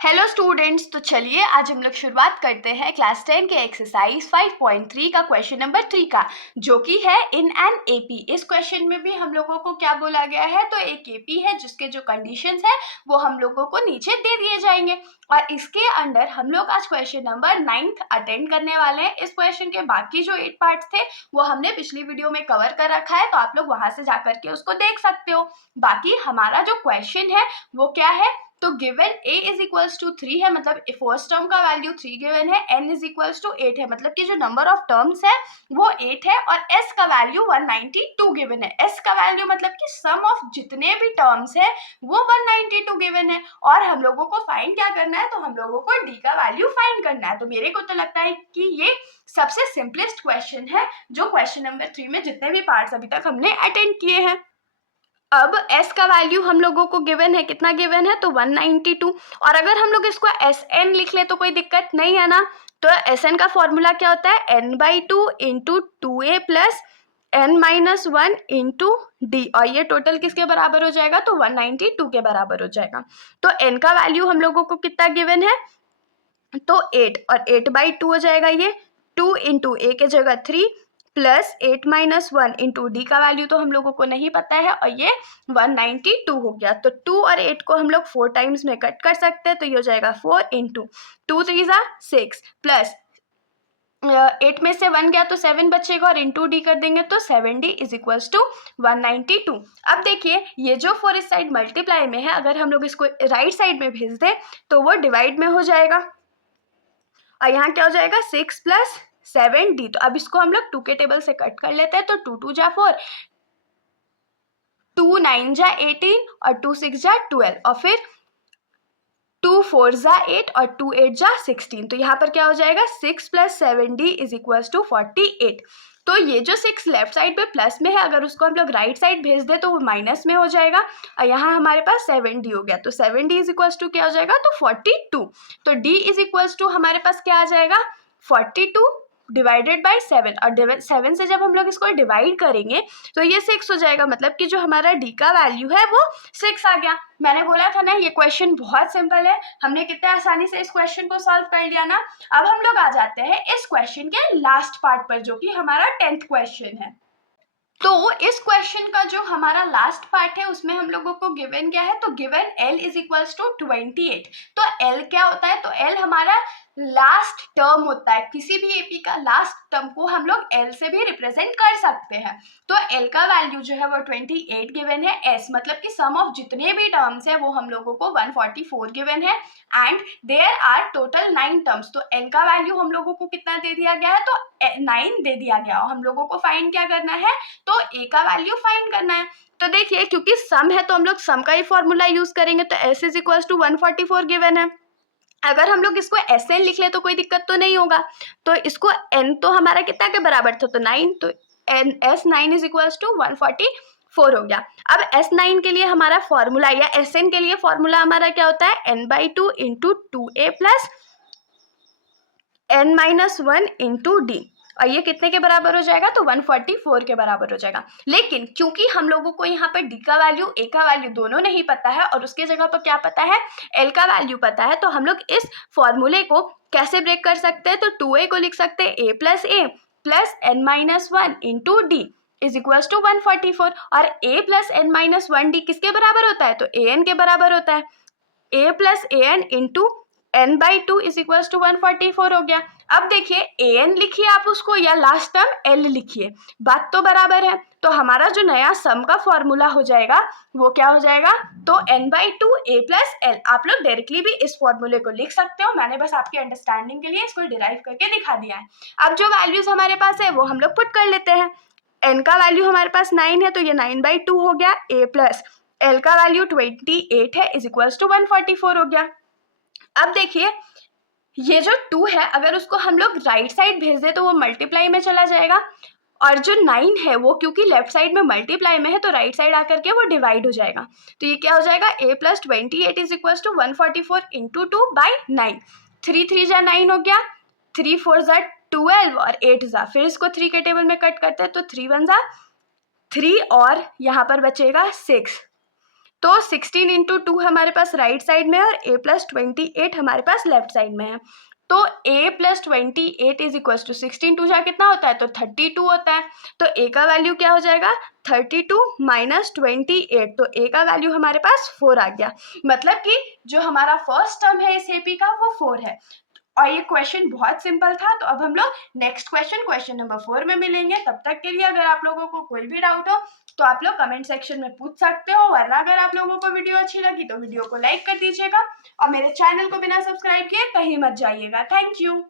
Hello students, तो चलिए आज हम लोग शुरुआत करते हैं क्लास 10 के एक्सरसाइज 5.3 का क्वेश्चन नंबर 3 का, जो कि है इन एन एपी। इस क्वेश्चन में भी हम लोगों को क्या बोला गया है, तो एक एपी है जिसके जो कंडीशंस है वो हम लोगों को नीचे दे दिए जाएंगे और इसके अंडर हम लोग आज क्वेश्चन नंबर 9 अटेंड करने वाले हैं। इस क्वेश्चन के बाकी जो 8 पार्ट्स थे वो हमने पिछली वीडियो में कवर कर रखा है, तो आप लोग वहां से जाकर के उसको देख सकते हो। बाकी हमारा जो क्वेश्चन है वो क्या है, तो given a is equals to 3 है, मतलब फर्स्ट टर्म का वैल्यू 3 गिवन है, n इज इक्वल्स टू 8 है, मतलब कि जो नंबर ऑफ टर्म्स है वो 8 है, और s का वैल्यू 192 गिवन है। s का वैल्यू मतलब कि सम ऑफ जितने भी टर्म्स है वो 192 गिवन है, और हम लोगों को फाइंड क्या करना है, तो हम लोगों को d का वैल्यू फाइंड करना है। तो मेरे को तो लगता है कि ये सबसे सिंपलेस्ट क्वेश्चन है जो क्वेश्चन नंबर 3 में जितने भी पार्ट्स अभी तक हमने अटेंड किए हैं। अब s का वैल्यू हम लोगों को गिवन है, कितना गिवन है, तो 192, और अगर हम लोग इसको sn लिख ले तो कोई दिक्कत नहीं है ना। तो sn का फॉर्मूला क्या होता है, n/2 into 2a plus n-1 into D, और ये टोटल किसके बराबर हो जाएगा, तो 192 के बराबर हो जाएगा। तो n का वैल्यू हम लोगों को कितना गिवन है, तो 8, और 8/2 हो जाएगा, ये 2 इंटू a के जगह 3 प्लस 8-1 इंटू डी का वैल्यू तो हम लोगों को नहीं पता है, और ये 192 हो गया। तो 2 और 8 को हम लोग 4 टाइम्स में कट कर सकते हैं, तो ये हो जाएगा 4 इंटू 2 3 6 प्लस 8 में से 1 गया तो 7 बचेगा, और इंटू डी कर देंगे तो 7d इज इक्वल्स टू 192। अब देखिए ये जो 4 इस साइड मल्टीप्लाई में है, अगर हम लोग इसको राइट साइड में भेज दें तो वो डिवाइड में हो जाएगा, और यहाँ क्या हो जाएगा 6 प्लस 7d। तो अब इसको हम लोग 2 के टेबल से कट कर लेते हैं, तो 2 2 जा 4, 2 9 जा 18, और 2 6 जा 12, और फिर 2 4 जा 8, और 2 8 जा 16। तो यहाँ पर क्या हो जाएगा 6 plus 7d is equals to 48। तो ये जो 6 लेफ्ट साइड पे प्लस में है, अगर उसको हम लोग राइट साइड भेज दे तो वो माइनस में हो जाएगा, और यहाँ हमारे पास 7d हो गया। तो 7d इज इक्वल्स टू क्या हो जाएगा, तो 42। तो d इज इक्वल्स टू हमारे पास क्या आ जाएगा, 42 डिवाइडेड बाई 7, और 7 से जब हम लोग इसको डिवाइड करेंगे तो ये 6 हो जाएगा, मतलब कि जो हमारा d का वैल्यू है वो 6 आ गया। मैंने बोला था ना ये क्वेश्चन बहुत सिंपल है, हमने कितने आसानी से इस क्वेश्चन को सॉल्व कर लिया ना। अब हम लोग आ जाते हैं इस क्वेश्चन के लास्ट पार्ट पर, जो कि हमारा 10th क्वेश्चन है। तो इस क्वेश्चन का जो हमारा लास्ट पार्ट है उसमें हम लोगों को गिवन क्या है, तो given l is equals to 28। तो l क्या होता है, तो l हमारा लास्ट टर्म होता है, किसी भी एपी का लास्ट टर्म को हम लोग l से भी रिप्रेजेंट कर सकते हैं। तो l का वैल्यू जो है वो 28 गिवन है, s मतलब कि सम ऑफ जितने भी टर्म्स है वो हम लोगों को 144 गिवन है, and there are total 9 terms. तो l का वैल्यू हम लोगों को कितना दे दिया गया है, तो 9 दे दिया गया, और हम लोगों को फाइंड क्या करना है, तो a का वैल्यू फाइंड करना है। तो देखिए क्योंकि सम है तो हम लोग सम का ही फॉर्मूला यूज करेंगे, तो s is equals to 144 given है। अगर हम लोग इसको sn लिख ले तो कोई दिक्कत तो नहीं होगा, तो इसको n तो हमारा कितना के बराबर था, तो 9, तो s9 इज इक्वल्स टू 144 हो गया। अब s9 के लिए हमारा फॉर्मूला, या sn के लिए फॉर्मूला हमारा क्या होता है, n/2 into 2a plus n-1 into D, और ये कितने के बराबर हो जाएगा, तो 144 के बराबर हो जाएगा। लेकिन क्योंकि हम लोगों को यहाँ पर d का वैल्यू a का वैल्यू दोनों नहीं पता है, और उसके जगह पर क्या पता है, l का वैल्यू पता है, तो हम लोग इस फॉर्मूले को कैसे ब्रेक कर सकते हैं, तो 2a को लिख सकते हैं a plus n-1 into D is equals to 144, और a प्लस n-1 डी किसके बराबर होता है, तो an के बराबर होता है, a plus an into n/2 is equals to 144 हो गया। अब देखिए an लिखिए आप उसको, या लास्ट टर्म l लिखिए, बात तो बराबर है। तो हमारा जो नया सम का फॉर्मूला हो जाएगा वो क्या हो जाएगा, तो n/2 a प्लस l। आप लोग डायरेक्टली भी इस फॉर्मूले को लिख सकते हो, मैंने बस आपकी अंडरस्टैंडिंग के लिए इसको डिराइव करके दिखा दिया है। अब जो वैल्यूज हमारे पास है वो हम लोग पुट कर लेते हैं। n का वैल्यू हमारे पास 9 है, तो ये 9/2 हो गया, a प्लस l का वैल्यू 28 है इज इक्वल्स टू 144 हो गया। अब देखिए ये जो 2 है, अगर उसको हम लोग राइट साइड भेज दे तो वो मल्टीप्लाई में चला जाएगा, और जो 9 है वो क्योंकि लेफ्ट साइड में मल्टीप्लाई में है तो राइट साइड आकर के वो डिवाइड हो जाएगा। तो ये क्या हो जाएगा, a plus 28 is equals to 144 into 2 by 9, 3 3 जा 9 हो गया, 3 4 जा 12, और 8 जा, फिर इसको 3 के टेबल में कट करते हैं, तो 3 1 जा 3, और यहाँ पर बचेगा 6, तो 16 इंटू 2 हमारे पास राइट साइड में है और a प्लस 28 हमारे पास लेफ्ट साइड में है। तो a plus 28 is equal to 16 टू जा कितना होता है, तो 32 होता है। तो a का वैल्यू क्या हो जाएगा, 32 माइनस 28, तो a का वैल्यू हमारे पास 4 आ गया। मतलब कि जो हमारा फर्स्ट टर्म है इस AP का वो 4 है। और ये क्वेश्चन बहुत सिंपल था। तो अब हम लोग नेक्स्ट क्वेश्चन नंबर 4 में मिलेंगे। तब तक के लिए अगर आप लोगों को कोई भी डाउट हो तो आप लोग कमेंट सेक्शन में पूछ सकते हो, वरना अगर आप लोगों को वीडियो अच्छी लगी तो वीडियो को लाइक कर दीजिएगा और मेरे चैनल को बिना सब्सक्राइब किए कहीं मत जाइएगा। Thank you.